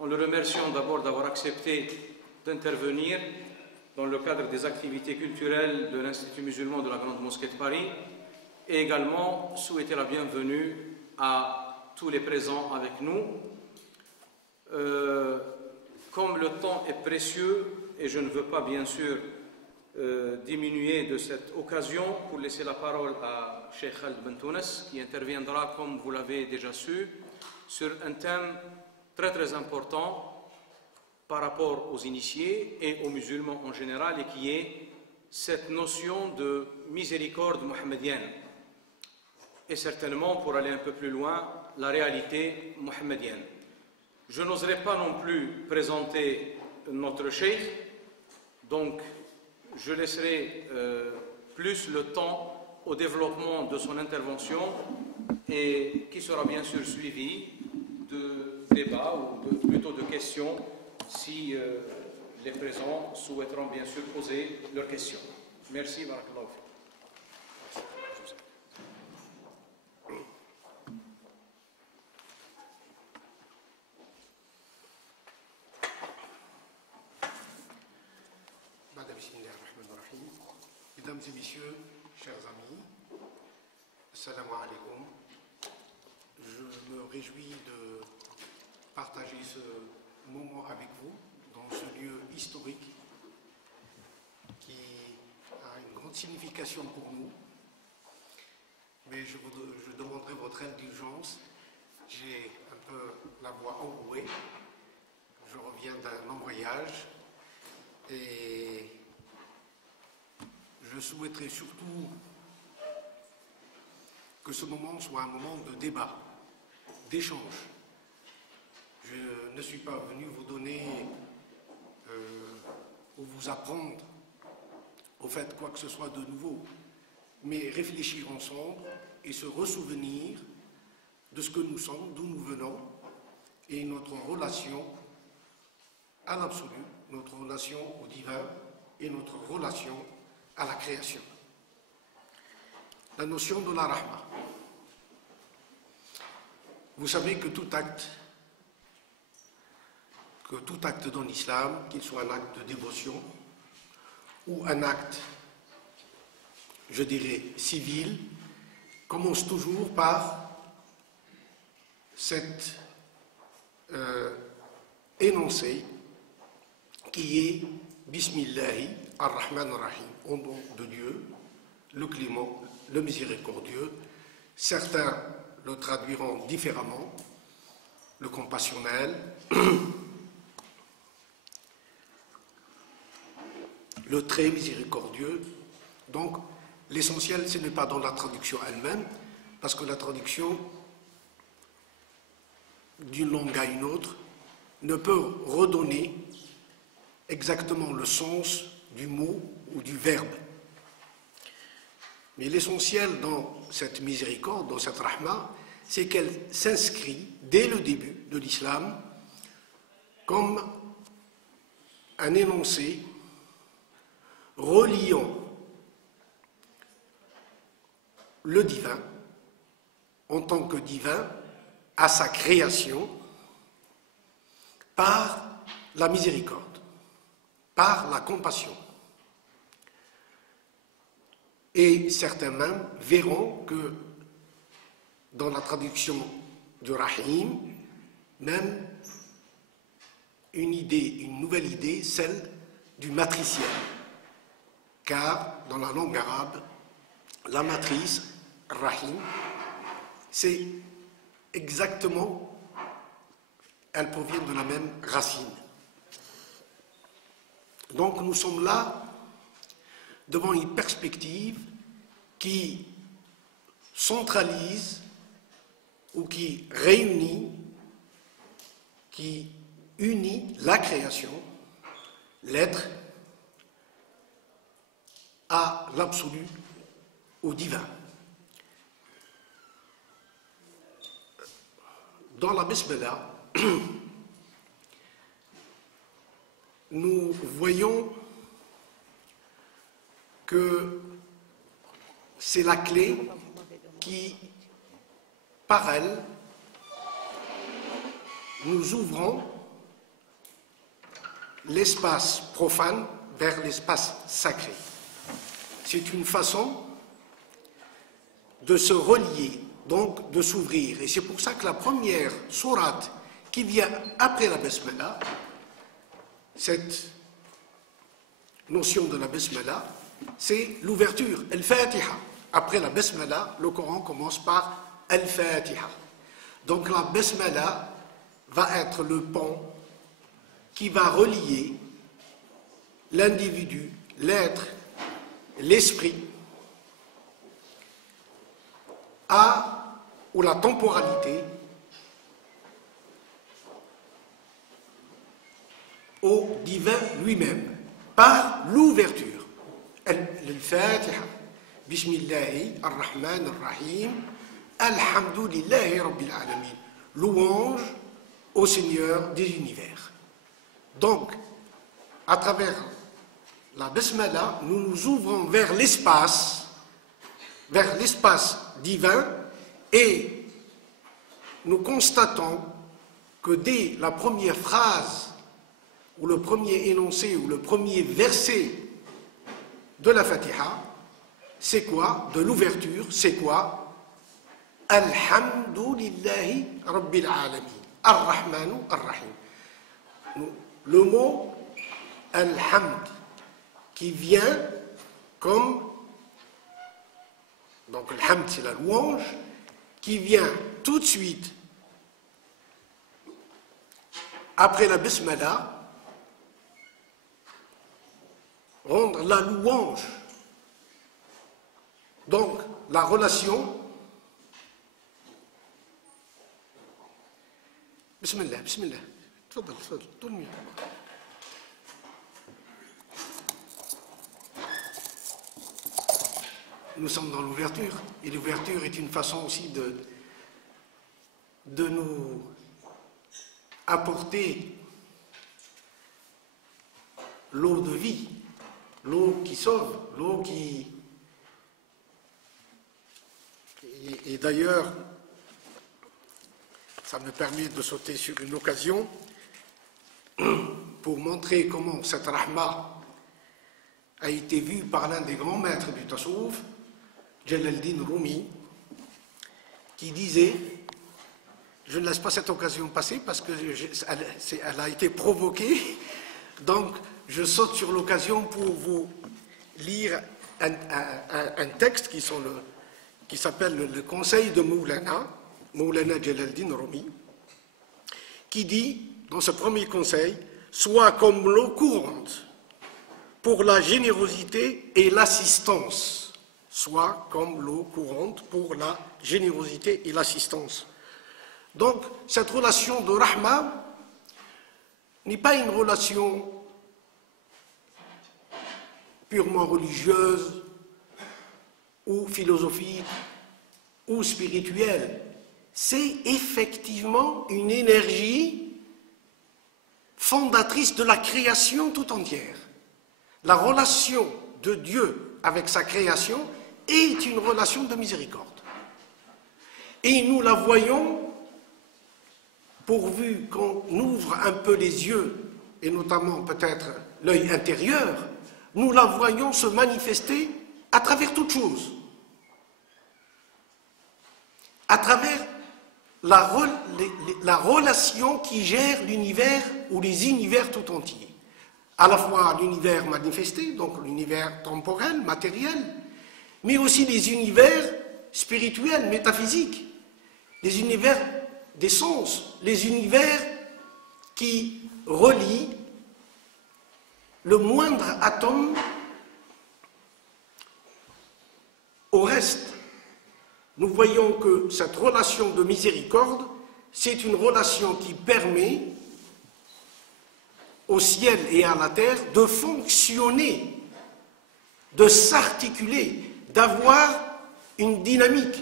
en le remerciant d'abord d'avoir accepté d'intervenir dans le cadre des activités culturelles de l'Institut musulman de la Grande Mosquée de Paris, et également souhaiter la bienvenue à tous les présents avec nous. Comme le temps est précieux, et je ne veux pas bien sûr diminuer de cette occasion pour laisser la parole à Cheikh Khaled Bentounes, qui interviendra, comme vous l'avez déjà su, sur un thème très important par rapport aux initiés et aux musulmans en général, et qui est cette notion de miséricorde mohammedienne, et certainement, pour aller un peu plus loin, la réalité mohammedienne. Je n'oserais pas non plus présenter notre cheikh, donc je laisserai plus le temps au développement de son intervention, et qui sera bien sûr suivi de débats ou plutôt de questions si les présents souhaiteront bien sûr poser leurs questions. Merci, barakallahu fiik. Mesdames et messieurs, chers amis, assalamu alaikum. Je me réjouis de partager ce moment avec vous dans ce lieu historique qui a une grande signification pour nous. Mais je demanderai votre indulgence. J'ai un peu la voix enrouée. Je reviens d'un long voyage et je souhaiterais surtout que ce moment soit un moment de débat, d'échange. Je ne suis pas venu vous donner ou vous apprendre au fait quoi que ce soit de nouveau, mais réfléchir ensemble et se ressouvenir de ce que nous sommes, d'où nous venons, et notre relation à l'absolu, notre relation au divin et notre relation à la création. La notion de la rahma. Vous savez que tout acte dans l'islam, qu'il soit un acte de dévotion ou un acte, je dirais, civil, commence toujours par cet énoncé qui est Bismillahi ar-Rahman ar-Rahim, au nom de Dieu, le clément, le miséricordieux. Certains le traduiront différemment, le compassionnel, le très miséricordieux. Donc, l'essentiel, ce n'est pas dans la traduction elle-même, parce que la traduction d'une langue à une autre ne peut redonner exactement le sens du mot ou du verbe. Mais l'essentiel dans cette miséricorde, dans cette rahma, c'est qu'elle s'inscrit dès le début de l'islam comme un énoncé reliant le divin en tant que divin à sa création par la miséricorde, par la compassion. Et certains même verront que dans la traduction du Rahim, même une nouvelle idée, celle du matriciel. Car dans la langue arabe, la matrice, Rahim, c'est exactement, elle provient de la même racine. Donc nous sommes là devant une perspective qui centralise ou qui réunit, qui unit la création, l'être, à l'absolu, au divin. Dans la Bismillah, nous voyons que c'est la clé qui, par elle, nous ouvrons l'espace profane vers l'espace sacré. C'est une façon de se relier, donc de s'ouvrir. Et c'est pour ça que la première sourate qui vient après la Basmala, cette notion de la Basmala, c'est l'ouverture, Al-Fatiha. Après la Basmala, le Coran commence par Al-Fatiha. Donc la Basmala va être le pont qui va relier l'individu, l'être, l'esprit ou la temporalité au divin lui-même par l'ouverture. Al-Fatiha. Bismillahi ar-Rahman ar-Rahim. Alhamdulillahi Rabbil Alamin. Louange au Seigneur des univers. Donc, à travers la Basmala, nous nous ouvrons vers l'espace divin, et nous constatons que dès la première phrase, ou le premier énoncé, ou le premier verset de la Fatiha, c'est quoi? De l'ouverture, c'est quoi? Alhamdulillahi Rabbil Alamin. Ar-Rahmanu Ar-Rahim. Le mot Alhamd, qui vient comme, donc Alhamd c'est la louange, qui vient tout de suite après la Basmala, rendre la louange. Donc la relation, Bismillah, Bismillah, tfadal, tfadal, tout le monde. Nous sommes dans l'ouverture, et l'ouverture est une façon aussi de nous apporter l'eau de vie, l'eau qui sauve, l'eau qui... Et d'ailleurs, ça me permet de sauter sur une occasion pour montrer comment cette rahma a été vue par l'un des grands maîtres du tasawwuf, Jalaluddin Rumi, qui disait, je ne laisse pas cette occasion passer parce qu'elle a été provoquée, donc je saute sur l'occasion pour vous lire un texte qui s'appelle le Conseil de Maulana Jalaluddin Rumi, qui dit, dans ce premier conseil, sois comme l'eau courante pour la générosité et l'assistance. Soit comme l'eau courante pour la générosité et l'assistance. Donc, cette relation de rahma n'est pas une relation purement religieuse ou philosophique ou spirituelle. C'est effectivement une énergie fondatrice de la création tout entière. La relation de Dieu avec sa création est une relation de miséricorde. Et nous la voyons, pourvu qu'on ouvre un peu les yeux, et notamment peut-être l'œil intérieur, nous la voyons se manifester à travers toutes choses. À travers la relation qui gère l'univers ou les univers tout entiers. À la fois l'univers manifesté, donc l'univers temporel, matériel, mais aussi les univers spirituels, métaphysiques, les univers des sens, les univers qui relient le moindre atome au reste. Nous voyons que cette relation de miséricorde, c'est une relation qui permet au ciel et à la terre de fonctionner, de s'articuler, d'avoir une dynamique,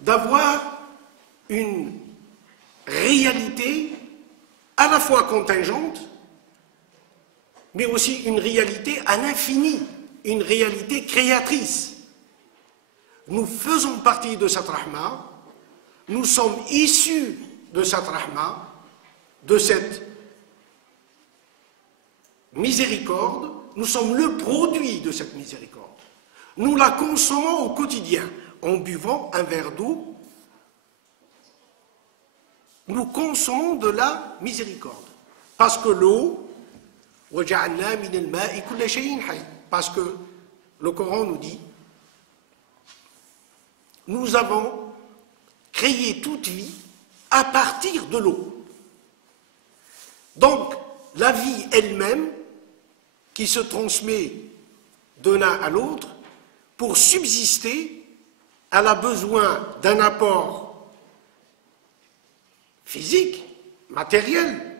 d'avoir une réalité à la fois contingente, mais aussi une réalité à l'infini, une réalité créatrice. Nous faisons partie de cette rahma, nous sommes issus de cette rahma, de cette miséricorde, nous sommes le produit de cette miséricorde. Nous la consommons au quotidien en buvant un verre d'eau. Nous consommons de la miséricorde. Parce que l'eau, parce que le Coran nous dit, nous avons créé toute vie à partir de l'eau. Donc, la vie elle-même, qui se transmet de l'un à l'autre, pour subsister, elle a besoin d'un apport physique, matériel,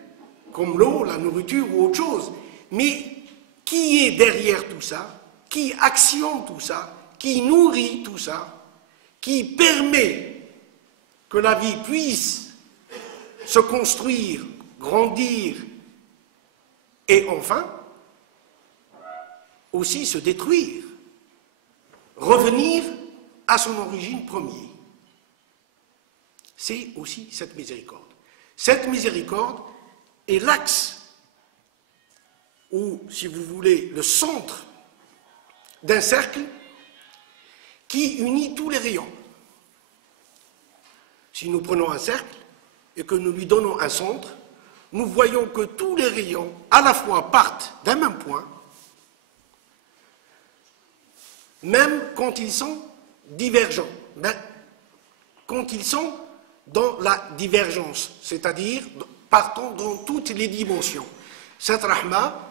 comme l'eau, la nourriture ou autre chose. Mais qui est derrière tout ça? Qui actionne tout ça? Qui nourrit tout ça? Qui permet que la vie puisse se construire, grandir et enfin aussi se détruire, revenir à son origine première. C'est aussi cette miséricorde. Cette miséricorde est l'axe ou, si vous voulez, le centre d'un cercle qui unit tous les rayons. Si nous prenons un cercle et que nous lui donnons un centre, nous voyons que tous les rayons, à la fois, partent d'un même point, même quand ils sont divergents, quand ils sont dans la divergence, c'est-à-dire partant dans toutes les dimensions. Cette rahma,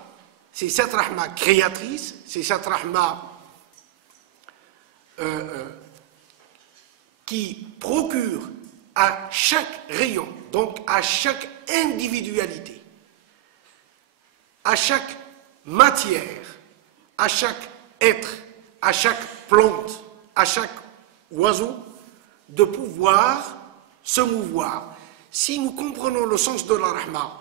c'est cette rahma créatrice, c'est cette rahma qui procure à chaque rayon, donc à chaque individualité, à chaque matière, à chaque être, à chaque plante, à chaque oiseau, de pouvoir se mouvoir. Si nous comprenons le sens de la rahma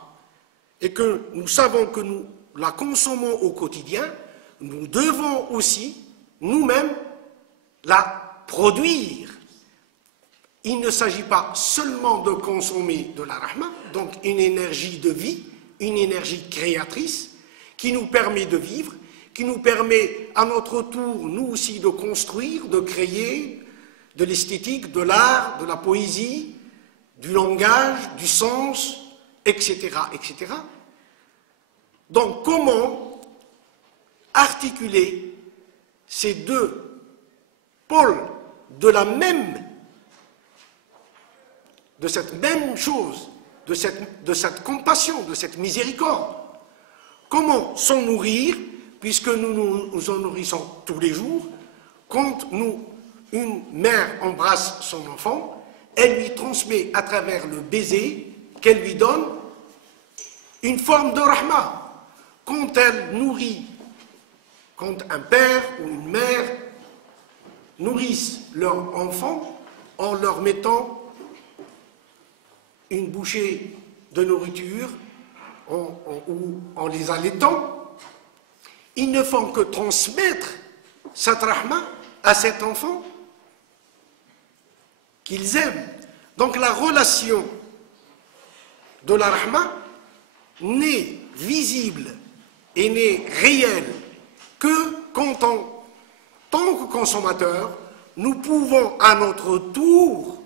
et que nous savons que nous la consommons au quotidien, nous devons aussi nous-mêmes la produire. Il ne s'agit pas seulement de consommer de la rahma, donc une énergie de vie, une énergie créatrice qui nous permet de vivre, qui nous permet à notre tour, nous aussi, de construire, de créer de l'esthétique, de l'art, de la poésie, du langage, du sens, etc., etc. Donc, comment articuler ces deux pôles de cette même chose, de cette compassion, de cette miséricorde? Comment s'en nourrir, puisque nous en nourrissons tous les jours? Quand une mère embrasse son enfant, elle lui transmet à travers le baiser qu'elle lui donne une forme de rahma. Quand elle nourrit, quand un père ou une mère nourrissent leur enfant en leur mettant une bouchée de nourriture ou en les allaitant, ils ne font que transmettre cette rahma à cet enfant qu'ils aiment. Donc la relation de la rahma n'est visible et n'est réelle que quand, en tant que consommateur, nous pouvons à notre tour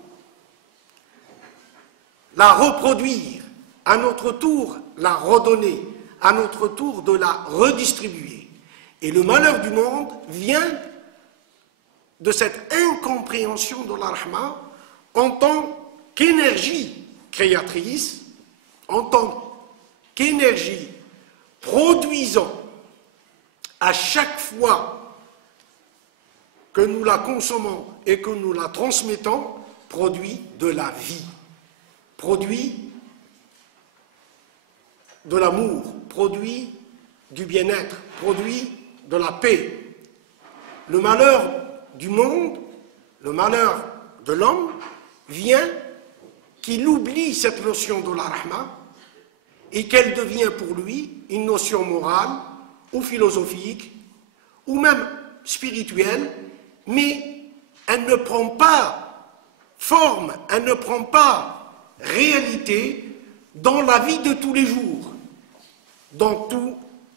la reproduire, à notre tour la redonner, à notre tour de la redistribuer. Et le malheur du monde vient de cette incompréhension de la rahma en tant qu'énergie créatrice, en tant qu'énergie produisant à chaque fois que nous la consommons et que nous la transmettons, produit de la vie, produit de l'amour, produit du bien-être, produit de la paix. Le malheur du monde, le malheur de l'homme, vient qu'il oublie cette notion de la rahma et qu'elle devient pour lui une notion morale ou philosophique ou même spirituelle, mais elle ne prend pas forme, elle ne prend pas réalité dans la vie de tous les jours, dans tous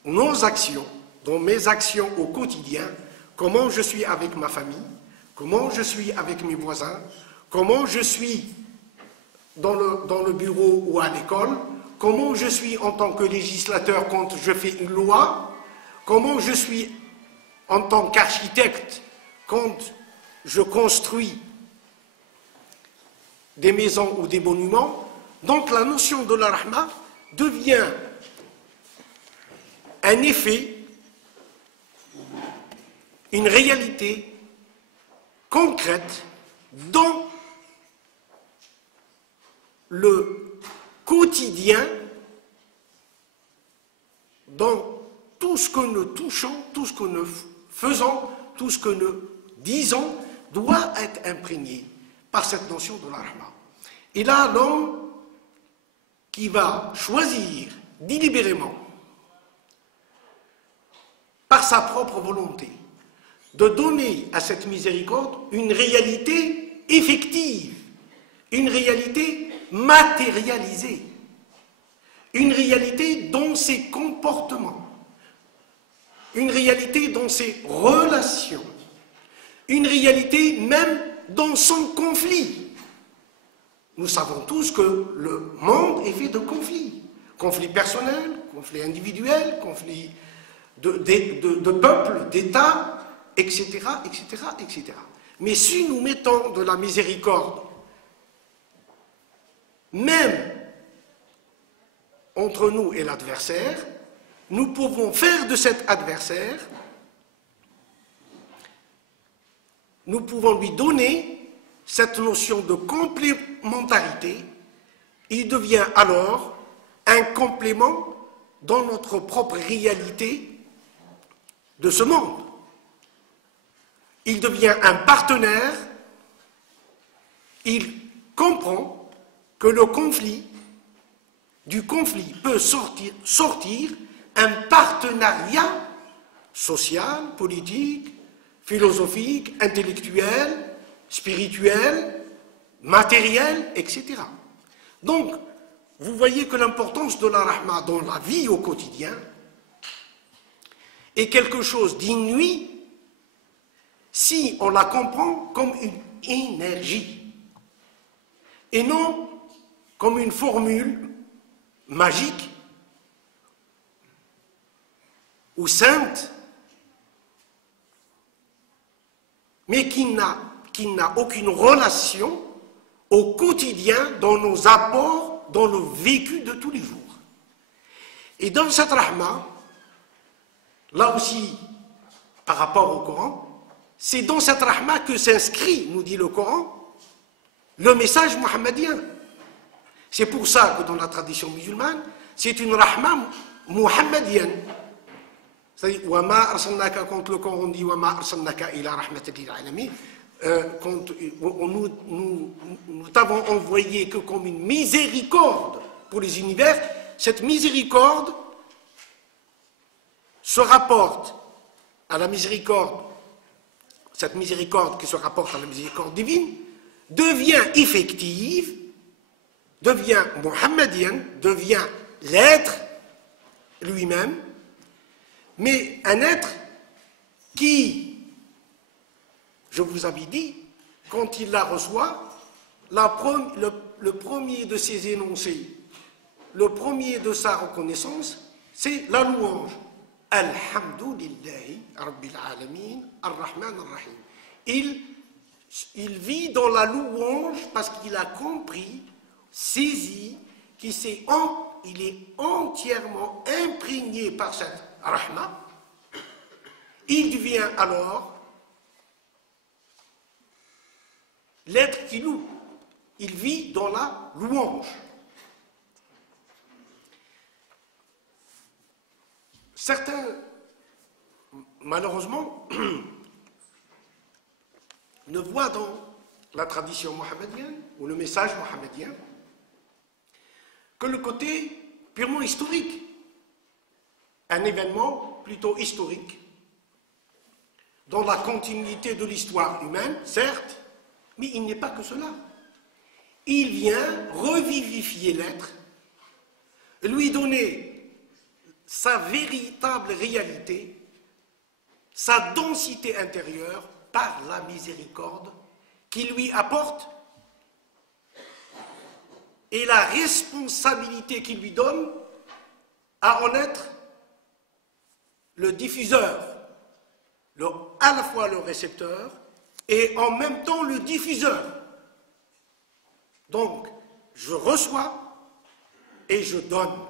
nos actions, dans mes actions au quotidien, comment je suis avec ma famille, comment je suis avec mes voisins, comment je suis dans le bureau ou à l'école, comment je suis en tant que législateur quand je fais une loi, comment je suis en tant qu'architecte quand je construis des maisons ou des monuments. Donc la notion de la rahma devient un effet, une réalité concrète dans le quotidien, dans tout ce que nous touchons, tout ce que nous faisons, tout ce que nous disons, doit être imprégné par cette notion de la rahma. Et là, l'homme qui va choisir délibérément, par sa propre volonté, de donner à cette miséricorde une réalité effective, une réalité matérialisée, une réalité dans ses comportements, une réalité dans ses relations, une réalité même dans son conflit. Nous savons tous que le monde est fait de conflits. Conflits personnels, conflits individuels, conflits de peuples, d'États, etc., etc., etc. Mais si nous mettons de la miséricorde, même entre nous et l'adversaire, nous pouvons faire de cet adversaire, nous pouvons lui donner cette notion de complémentarité. Il devient alors un complément dans notre propre réalité de ce monde. Il devient un partenaire, il comprend que du conflit peut sortir un partenariat social, politique, philosophique, intellectuel, spirituel, matériel, etc. Donc, vous voyez que l'importance de la rahma dans la vie au quotidien est quelque chose d'inouï si on la comprend comme une énergie et non comme une formule magique ou sainte, mais qui n'a aucune relation au quotidien dans nos apports, dans le vécu de tous les jours. Et dans cette rahma, là aussi, par rapport au Coran, c'est dans cette rahma que s'inscrit, nous dit le Coran, le message mohammedien. C'est pour ça que dans la tradition musulmane, c'est une rahma mohammedienne. C'est-à-dire, quand le Coran dit quand nous t'avons envoyé que comme une miséricorde pour les univers, cette miséricorde se rapporte à la miséricorde, cette miséricorde qui se rapporte à la miséricorde divine, devient effective, devient mohammedienne, devient l'être lui-même, mais un être qui, je vous avais dit, quand il la reçoit, le premier de ses énoncés, le premier de sa reconnaissance, c'est la louange. Alhamdulillahi Rabbil Alamin Ar-Rahman Ar-Rahim. Il vit dans la louange parce qu'il a compris, saisi, il est entièrement imprégné par cette rahma. Il devient alors l'être qui loue. Il vit dans la louange. Certains, malheureusement, ne voient dans la tradition mohammedienne ou le message mohammedien que le côté purement historique, un événement plutôt historique, dans la continuité de l'histoire humaine, certes, mais il n'est pas que cela. Il vient revivifier l'être, lui donner sa véritable réalité, sa densité intérieure par la miséricorde qui lui apporte et la responsabilité qu'il lui donne à en être le diffuseur, à la fois le récepteur et en même temps le diffuseur. Donc, je reçois et je donne.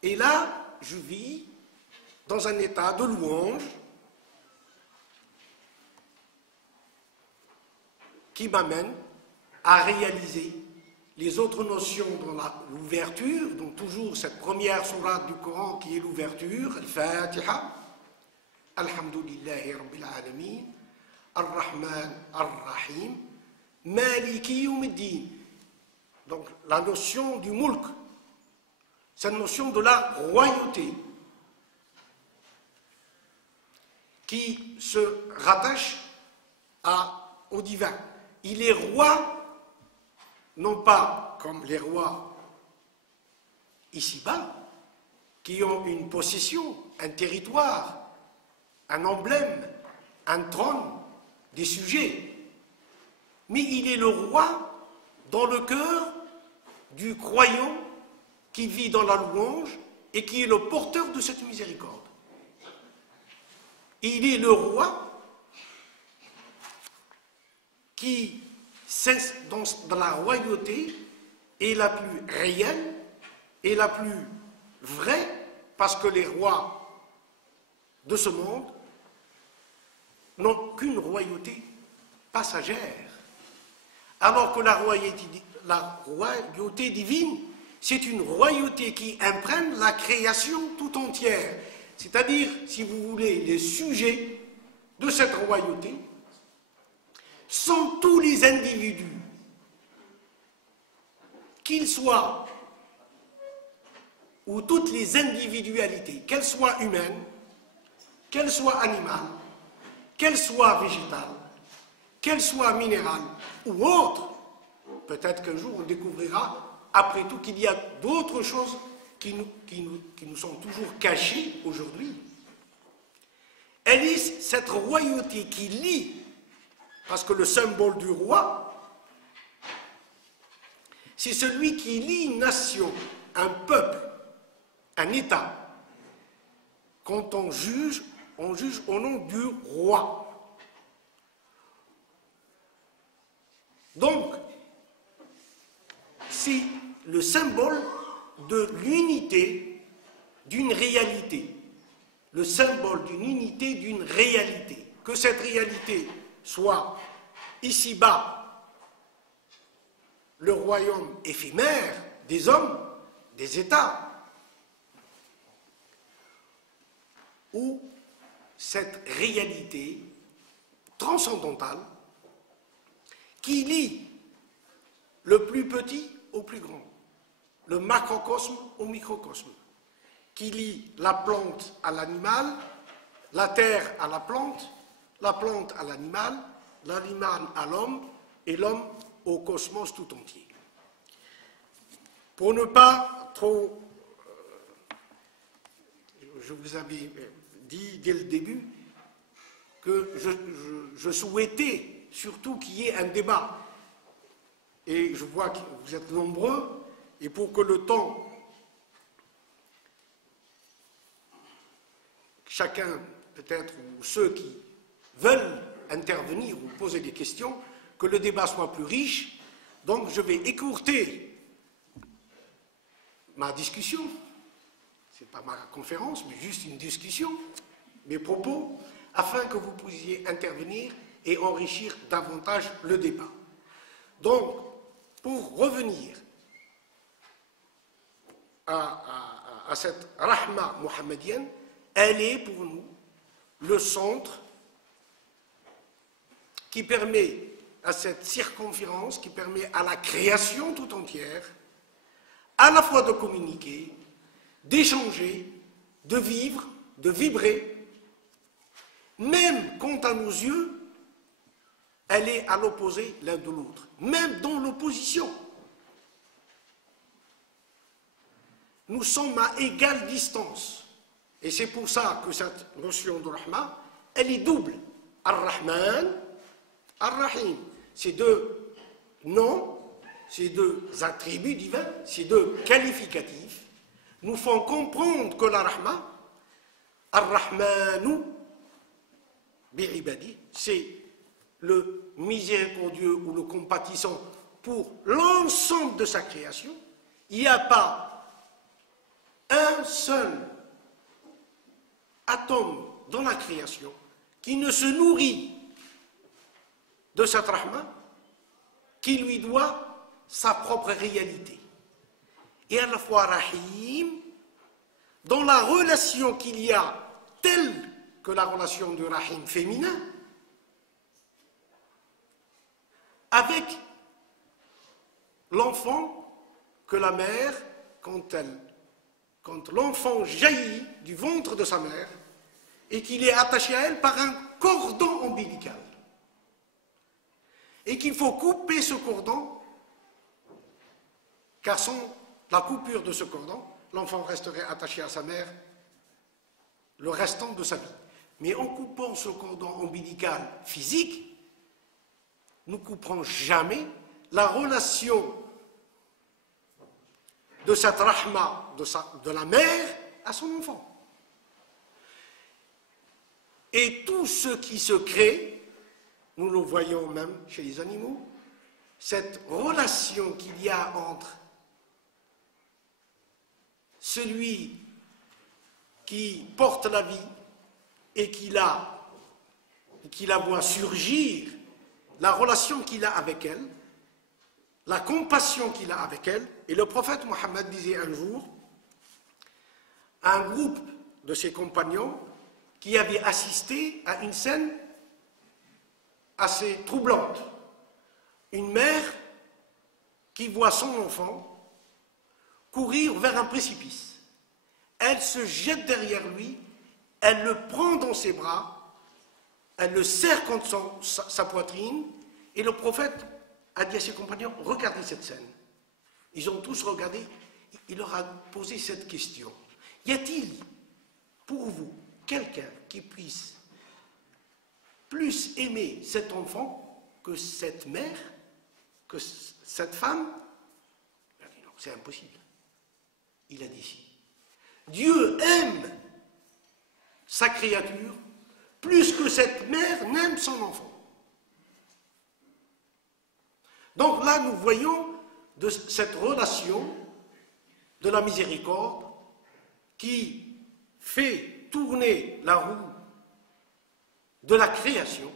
Et là, je vis dans un état de louange qui m'amène à réaliser les autres notions dans l'ouverture, donc toujours cette première sourate du Coran qui est l'ouverture, Al-Fatiha, Alhamdulillahi Rabbil Alamin, Ar-Rahman Ar-Rahim, Maliki Yawmiddin. Donc la notion du mulk, cette notion de la royauté qui se rattache au divin. Il est roi, non pas comme les rois ici-bas, qui ont une possession, un territoire, un emblème, un trône, des sujets, mais il est le roi dans le cœur du croyant qui vit dans la louange et qui est le porteur de cette miséricorde. Il est le roi qui, dans la royauté, est la plus réelle et la plus vraie, parce que les rois de ce monde n'ont qu'une royauté passagère, alors que la royauté divine, c'est une royauté qui imprègne la création tout entière. C'est-à-dire, si vous voulez, les sujets de cette royauté sont tous les individus, qu'ils soient, ou toutes les individualités, qu'elles soient humaines, qu'elles soient animales, qu'elles soient végétales, qu'elles soient minérales ou autres. Peut-être qu'un jour on découvrira, après tout, qu'il y a d'autres choses qui nous sont toujours cachées aujourd'hui. Elle est cette royauté qui lie, parce que le symbole du roi, c'est celui qui lie une nation, un peuple, un État. Quand on juge au nom du roi. Donc, c'est le symbole de l'unité d'une réalité, le symbole d'une unité d'une réalité. Que cette réalité soit ici-bas le royaume éphémère des hommes, des États, ou cette réalité transcendantale qui lie le plus petit au plus grand, le macrocosme au microcosme, qui lie la plante à l'animal, la terre à la plante à l'animal, l'animal à l'homme et l'homme au cosmos tout entier. Pour ne pas trop... je vous avais dit dès le début que je souhaitais surtout qu'il y ait un débat. Et je vois que vous êtes nombreux, et pour que le temps, chacun peut-être, ou ceux qui veulent intervenir ou poser des questions, que le débat soit plus riche, donc je vais écourter ma discussion. Ce n'est pas ma conférence, mais juste une discussion, mes propos, afin que vous puissiez intervenir et enrichir davantage le débat. Donc, pour revenir à cette rahma mohammedienne, elle est pour nous le centre qui permet à cette circonférence, qui permet à la création tout entière, à la fois de communiquer, d'échanger, de vivre, de vibrer. Même quant à nos yeux, elle est à l'opposé l'un de l'autre, même dans l'opposition. nous sommes à égale distance. Et c'est pour ça que cette notion de Rahma, elle est double. Ar-Rahman, Ar-Rahim. Ces deux noms, ces deux attributs divins, ces deux qualificatifs, nous font comprendre que la Rahma, Ar-Rahmanu bi'ibadi, c'est le miséricordieux ou le compatissant pour l'ensemble de sa création. Il n'y a pas un seul atome dans la création qui ne se nourrit de cette Rahma, qui lui doit sa propre réalité. Et à la fois Rahim, dans la relation qu'il y a, telle que la relation du Rahim féminin, avec l'enfant que la mère, quand l'enfant jaillit du ventre de sa mère, et qu'il est attaché à elle par un cordon ombilical, et qu'il faut couper ce cordon, car sans la coupure de ce cordon, l'enfant resterait attaché à sa mère le restant de sa vie. Mais en coupant ce cordon ombilical physique, nous ne couperons jamais la relation de cette rahma, de la mère à son enfant. Et tout ce qui se crée, nous le voyons même chez les animaux, cette relation qu'il y a entre celui qui porte la vie et qui la voit surgir, la relation qu'il a avec elle, la compassion qu'il a avec elle. Et le prophète Mohammed disait un jour à un groupe de ses compagnons qui avait assisté à une scène assez troublante. Une mère qui voit son enfant courir vers un précipice. Elle se jette derrière lui, elle le prend dans ses bras, elle le serre contre sa poitrine, et le prophète a dit à ses compagnons, regardez cette scène. Ils ont tous regardé, il leur a posé cette question. Y a-t-il pour vous quelqu'un qui puisse plus aimer cet enfant que cette mère, que cette femme? Il a dit non, c'est impossible. Il a dit si. Dieu aime sa créature plus que cette mère n'aime son enfant. Donc là, nous voyons de cette relation de la miséricorde qui fait tourner la roue de la création